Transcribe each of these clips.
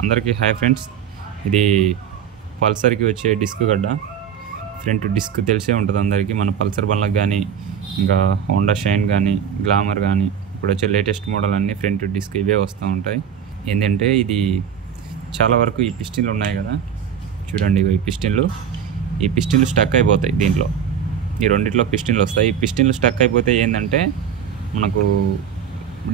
అందరికీ hi friends, ఇది పల్సర్కి వచ్చే డిస్క్ గడ్డ. ఫ్రంట్ డిస్క్ తెలిసే ఉంటుంది అందరికీ. మన పల్సర్ బండ్లకు కానీ, ఇంకా హోండా షైన్ కానీ, గ్లామర్ కానీ, ఇప్పుడు వచ్చే లేటెస్ట్ మోడల్ అన్నీ ఫ్రంట్ డిస్క్ ఇవే వస్తూ ఉంటాయి. ఏంటంటే ఇది చాలా వరకు ఈ పిస్టిన్లు ఉన్నాయి కదా, చూడండి ఈ పిస్టిన్లు స్టక్ అయిపోతాయి. దీంట్లో ఈ రెండిట్లో పిస్టిన్లు వస్తాయి. ఈ పిస్టిన్లు స్టక్ అయిపోతే ఏంటంటే మనకు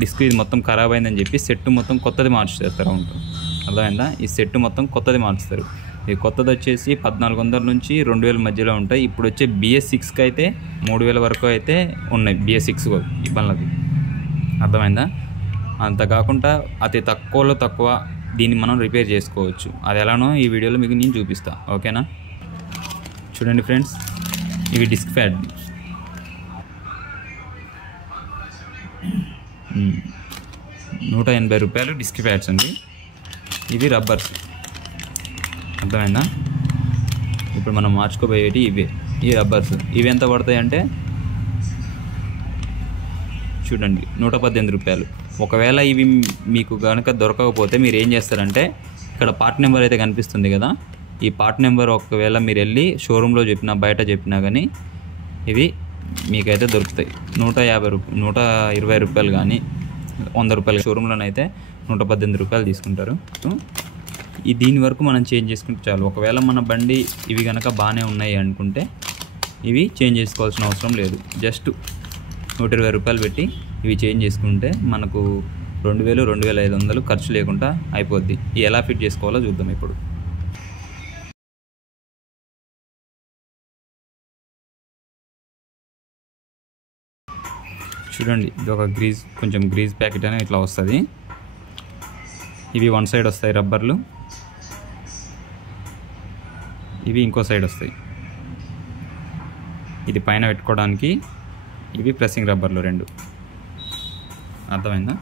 డిస్క్ ఇది మొత్తం ఖరాబ్ అయిందని చెప్పి సెట్ మొత్తం కొత్తది మార్చేస్తారు. ఉంటుంది అర్థమైందా? ఈ సెట్ మొత్తం కొత్తది మార్చుతారు. ఈ కొత్తది వచ్చేసి 1400 నుంచి 2000 మధ్యలో ఉంటాయి. ఇప్పుడు వచ్చే BS6కి అయితే 3000 వరకు అయితే ఉన్నాయి. BS6 ఈ బండ్లకి, అర్థమైందా? అంత కాకుండా అతి తక్కువలో తక్కువ దీన్ని మనం రిపేర్ చేసుకోవచ్చు. అది ఎలానో ఈ వీడియోలో మీకు నేను చూపిస్తా, ఓకేనా? చూడండి ఫ్రెండ్స్, ఇవి డిస్క్ ప్యాడ్ 180 రూపాయలు డిస్క్ ప్యాడ్స్ అండి. ఇవి రబ్బర్స్, అర్థమైందా? ఇప్పుడు మనం మార్చుకోబోయేటి ఇవే, ఈ రబ్బర్స్. ఇవి ఎంత పడతాయి అంటే చూడండి 118 రూపాయలు. ఒకవేళ ఇవి మీకు కనుక దొరకకపోతే మీరు ఏం చేస్తారంటే, ఇక్కడ పార్ట్ నెంబర్ అయితే కనిపిస్తుంది కదా, ఈ పార్ట్ నెంబర్ ఒకవేళ మీరు వెళ్ళి షోరూంలో చెప్పినా బయట చెప్పినా కానీ ఇవి మీకైతే దొరుకుతాయి. 120 రూపాయలు కానీ 100 రూపాయలు. షోరూంలోనైతే 118 రూపాయలు తీసుకుంటారు. ఈ దీని వరకు మనం చేంజ్ చేసుకుంటే చాలు. ఒకవేళ మన బండి ఇవి కనుక బాగానే ఉన్నాయి అనుకుంటే ఇవి చేంజ్ చేసుకోవాల్సిన అవసరం లేదు. జస్ట్ 120 రూపాయలు పెట్టి ఇవి చేంజ్ చేసుకుంటే మనకు 2000, 2500 ఖర్చు లేకుండా అయిపోద్ది. ఇవి ఎలా ఫిట్ చేసుకోవాలో చూద్దాం ఇప్పుడు. చూడండి, ఇది ఒక కొంచెం గ్రీజ్ ప్యాకెట్ అనేది ఇట్లా వస్తుంది. ఇవి వన్ సైడ్ వస్తాయి రబ్బర్లు, ఇవి ఇంకో సైడ్ వస్తాయి. ఇది పైన పెట్టుకోవడానికి, ఇవి ప్రెస్సింగ్ రబ్బర్లు 2. అర్థమైందా?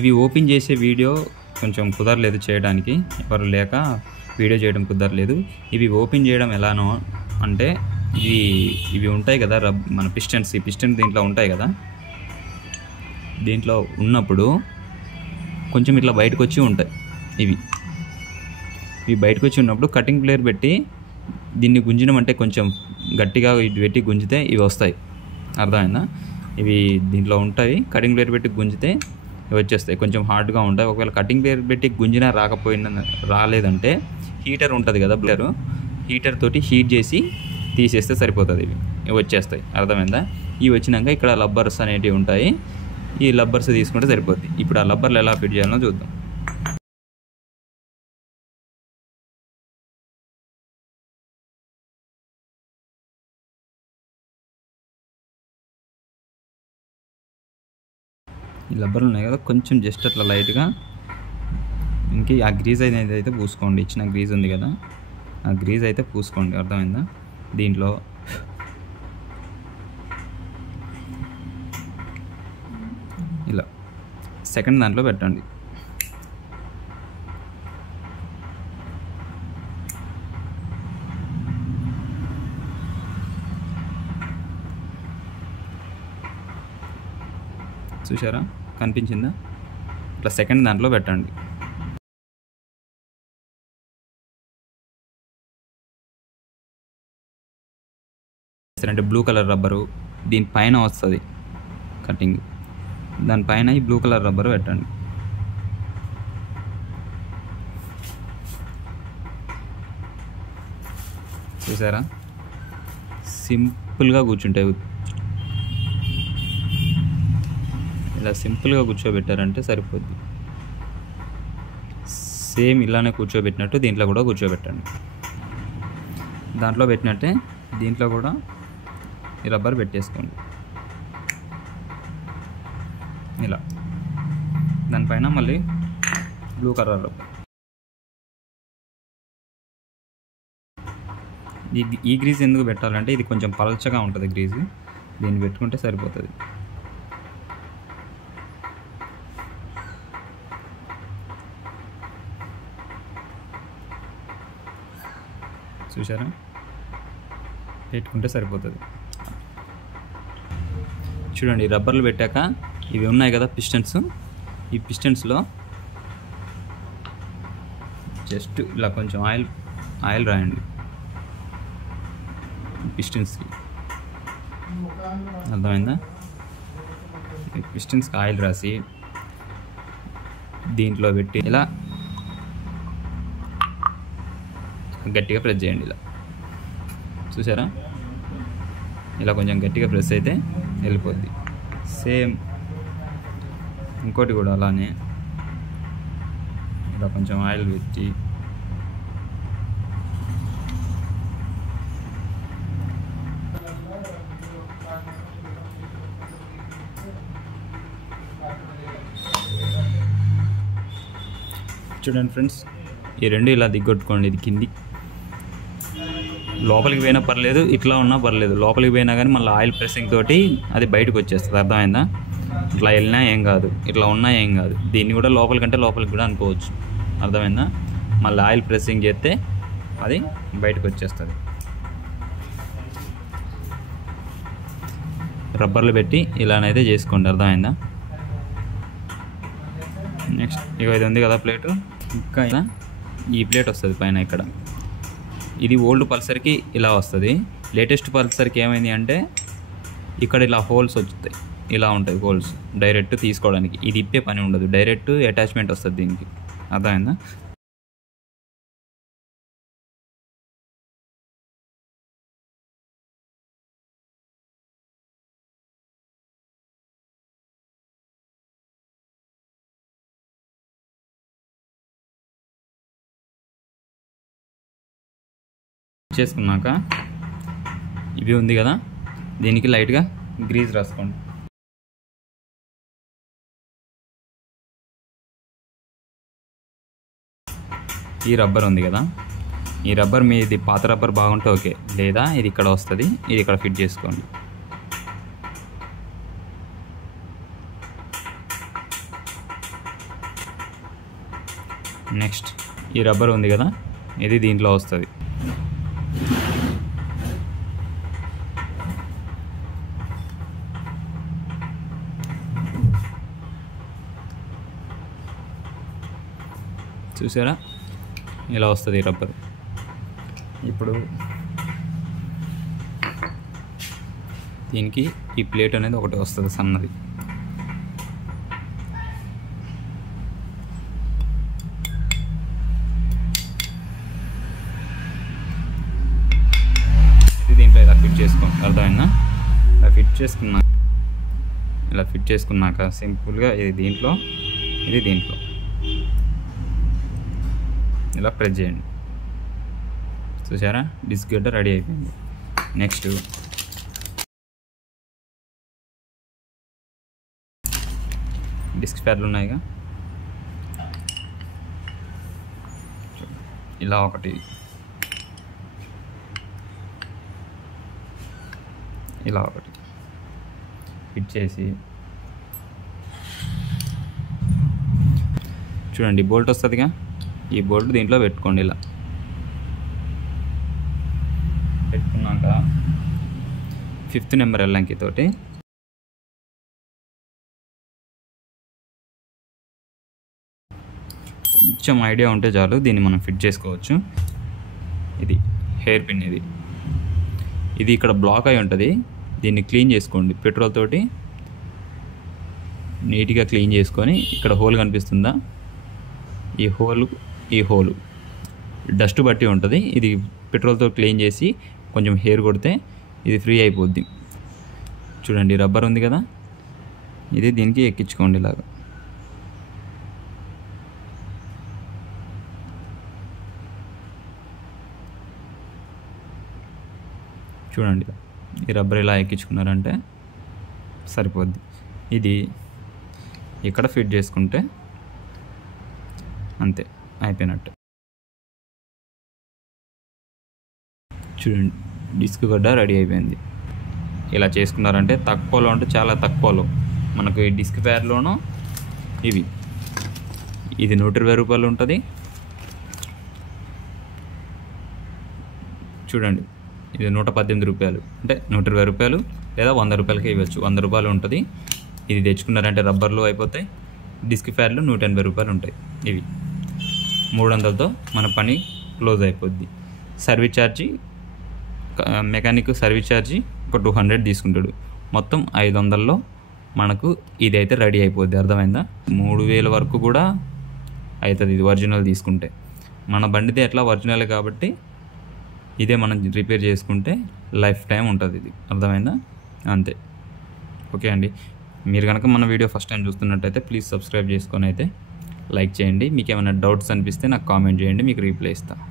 ఇవి ఓపెన్ చేసే వీడియో కొంచెం కుదరలేదు చేయడానికి, ఎవరు లేక వీడియో చేయడం కుదరలేదు. ఇవి ఓపెన్ చేయడం ఎలానో అంటే, ఇవి ఉంటాయి కదా మన పిస్టన్స్, ఈ పిస్టన్ దీంట్లో ఉంటాయి కదా, దీంట్లో ఉన్నప్పుడు కొంచెం ఇట్లా బయటకు వచ్చి ఉంటాయి. ఇవి బయటకు వచ్చి ఉన్నప్పుడు కటింగ్ ప్లేయర్ పెట్టి దీన్ని గుంజినామంటే, కొంచెం గట్టిగా ఇది పెట్టి గుంజితే ఇవి వస్తాయి. అర్థమైందా? ఇవి దీంట్లో ఉంటాయి. కటింగ్ ప్లేయర్ పెట్టి గుంజితే ఇవి వచ్చేస్తాయి. కొంచెం హార్డ్గా ఉంటాయి. ఒకవేళ కటింగ్ ప్లేయర్ పెట్టి గుంజినా రాలేదంటే హీటర్ ఉంటుంది కదా, ప్లేయరు, హీటర్ తోటి హీట్ చేసి తీసేస్తే సరిపోతుంది. ఇవి వచ్చేస్తాయి. అర్థమైందా? ఇవి వచ్చినాక ఇక్కడ లబ్బర్స్ అనేటివి ఉంటాయి. ఈ లబ్బర్స్ తీసుకుంటే సరిపోద్ది. ఇప్పుడు ఆ లబ్బర్లు ఎలా ఫిట్ చేయాలో చూద్దాం. ఈ లబ్బర్లు ఉన్నాయి కదా, కొంచెం జస్ట్ అట్లా లైట్గా ఇంకే ఆ గ్రీజ్ అనేది అయితే పూసుకోండి. ఇచ్చిన గ్రీజ్ ఉంది కదా, ఆ గ్రీజ్ అయితే పూసుకోండి. అర్థమైందా? దీంట్లో ఇలా సెకండ్ దాంట్లో పెట్టండి. చూసారా, కనిపించిందా? ఇట్లా సెకండ్ దాంట్లో పెట్టండి. అంటే బ్లూ కలర్ రబ్బరు దీనిపైన వస్తుంది కటింగ్, దానిపైన ఈ బ్లూ కలర్ రబ్బరు పెట్టండి. చూసారా, సింపుల్గా కూర్చుంటాయి. ఇలా సింపుల్గా కూర్చోబెట్టారంటే సరిపోద్ది. సేమ్ ఇలానే కూర్చోబెట్టినట్టు దీంట్లో కూడా కూర్చోబెట్టండి. దాంట్లో పెట్టినట్టే దీంట్లో కూడా ఈ రబ్బర్ పెట్టేసుకోండి. ఇలా దానిపైన మళ్ళీ బ్లూ కలర్ రబ్బర్. ఈ గ్రీజ్ ఎందుకు పెట్టాలంటే ఇది కొంచెం పల్చగా ఉంటుంది గ్రీజ్, దీన్ని పెట్టుకుంటే సరిపోతుంది. చూసారా, పెట్టుకుంటే సరిపోతుంది. చూడండి, రబ్బర్లు పెట్టాక ఇవి ఉన్నాయి కదా పిస్టన్స్, ఈ పిస్టన్స్లో జస్ట్ ఇలా కొంచెం ఆయిల్ రాయండి పిస్టన్స్కి, అర్థమైందా? పిస్టన్స్కి ఆయిల్ రాసి దీంట్లో పెట్టి ఇలా గట్టిగా ప్రెస్ చేయండి. ఇలా చూసారా? ఇలా కొంచెం గట్టిగా ప్రెస్ అయితే వెళ్ళిపోద్ది. సేమ్ ఇంకోటి కూడా అలానే ఇలా కొంచెం ఆయిల్ పెట్టి చూడండి ఫ్రెండ్స్, ఈ రెండు ఇలా దిగ్గొట్టుకోండి. ఇది కింది లోపలికి పోయినా పర్లేదు, ఇట్లా ఉన్నా పర్లేదు. లోపలికి పోయినా కానీ మళ్ళీ ఆయిల్ ప్రెస్సింగ్ తోటి అది బయటకు వచ్చేస్తుంది, అర్థమైందా? ఇట్లా వెళ్ళినా ఏం కాదు, ఇట్లా ఉన్నా ఏం కాదు. దీన్ని కూడా లోపలికంటే లోపలికి కూడా అనుకోవచ్చు, అర్థమైందా? మళ్ళీ ఆయిల్ ప్రెస్సింగ్ చేస్తే అది బయటకు వచ్చేస్తుంది. రబ్బర్లు పెట్టి ఇలానైతే చేసుకోండి, అర్థమైందా? నెక్స్ట్ ఇక ఇది ఉంది కదా ప్లేటు, ఇంకా ఈ ప్లేట్ వస్తుంది పైన ఇక్కడ. ఇది ఓల్డ్ పల్సర్కి ఇలా వస్తుంది. లేటెస్ట్ పల్సర్కి ఏమైంది అంటే ఇక్కడ ఇలా హోల్స్ వచ్చుతాయి, ఇలా ఉంటాయి హోల్స్ డైరెక్ట్ తీసుకోవడానికి. ఇది ఇప్పే పని ఉండదు, డైరెక్ట్ అటాచ్మెంట్ వస్తుంది దీనికి, అర్థమైందా? చేసుకున్నాక ఇవి ఉంది కదా, దీనికి లైట్గా గ్రీజ్ రాసుకోండి. ఈ రబ్బర్ ఉంది కదా, ఈ రబ్బర్ మీది పాత రబ్బర్ బాగుంటే ఓకే, లేదా ఇది ఇక్కడ వస్తుంది, ఇది ఇక్కడ ఫిట్ చేసుకోండి. నెక్స్ట్ ఈ రబ్బర్ ఉంది కదా, ఇది దీంట్లో వస్తుంది. చూసారా? ఇలా వస్తుంది రబ్బర్. ఇప్పుడు దీనికి ఈ ప్లేట్ అనేది ఒకటి వస్తుంది సన్నది. ఇది దీంట్లో ఇలా ఫిట్ చేసుకోండి, అర్థమైందా? ఇలా ఫిట్ చేసుకున్నాక సింపుల్గా ఇది దీంట్లో, ఇది దీంట్లో ఇలా ప్రెస్ చేయండి. చూసారా? డిస్క్ గడ్డ రెడీ అయిపోయింది. నెక్స్ట్ డిస్క్ ప్యాడ్లు ఉన్నాయిగా, ఇలా ఒకటి ఇలా ఒకటి ఫిట్ చేసి చూడండి, బోల్ట్ వస్తుందిగా, ఈ బోల్ట్ దీంట్లో పెట్టుకోండి. ఇలా పెట్టుకున్నాక 5th నెంబర్ ఎల్లంకి తోటి కొంచెం ఐడియా ఉంటే చాలు, దీన్ని మనం ఫిట్ చేసుకోవచ్చు. ఇది హెయిర్ పిన్, ఇది ఇక్కడ బ్లాక్ అయి ఉంటుంది. దీన్ని క్లీన్ చేసుకోండి, పెట్రోల్ తోటి నీట్గా క్లీన్ చేసుకొని, ఇక్కడ హోల్ కనిపిస్తుందా, ఈ హోలు డస్ట్ బట్టి ఉంటుంది. ఇది పెట్రోల్తో క్లీన్ చేసి కొంచెం హెయిర్ కొడితే ఇది ఫ్రీ అయిపోద్ది. చూడండి, రబ్బర్ ఉంది కదా, ఇది దీనికి ఎక్కించుకోండి ఇలాగా. చూడండి, ఈ రబ్బర్ ఇలా ఎక్కించుకున్నారంటే సరిపోద్ది. ఇది ఇక్కడ ఫిట్ చేసుకుంటే అంతే, అయిపోయినట్టు. చూడండి, డిస్క్ గడ్డ రెడీ అయిపోయింది. ఇలా చేసుకున్నారంటే తక్కువలో అంటే చాలా తక్కువలో మనకు ఈ డిస్క్ ప్యాడ్లోనూ ఇది 120 రూపాయలు ఉంటుంది. చూడండి, ఇది 118 రూపాయలు, అంటే 120 రూపాయలు లేదా 100 రూపాయలకి ఇవ్వచ్చు. 100 రూపాయలు ఉంటుంది. ఇది తెచ్చుకున్నారంటే రబ్బర్లు అయిపోతాయి. డిస్క్ ప్యాడ్లు 180 రూపాయలు ఉంటాయి. ఇవి 300తో మన పని క్లోజ్ అయిపోద్ది. Service charge mechanic service charge ఒక 200 తీసుకుంటాడు. మొత్తం 500లో మనకు ఇదైతే రెడీ అయిపోద్ది. అర్థమైందా? 3000 వరకు కూడా అవుతుంది ఇది ఒరిజినల్ తీసుకుంటే. మన బండితే ఎట్లా ఒరిజినల్ కాబట్టి ఇదే మనం రిపేర్ చేసుకుంటే లైఫ్ టైం ఉంటుంది ఇది. అర్థమైందా? అంతే. ఓకే అండి, మీరు కనుక మన వీడియో ఫస్ట్ టైం చూస్తున్నట్టయితే ప్లీజ్ సబ్స్క్రైబ్ చేసుకొని అయితే లైక్ చేయండి. మీకు ఏమైనా డౌట్స్ అనిపిస్తే నాకు కామెంట్ చేయండి, మీకు రిప్లై ఇస్తాను.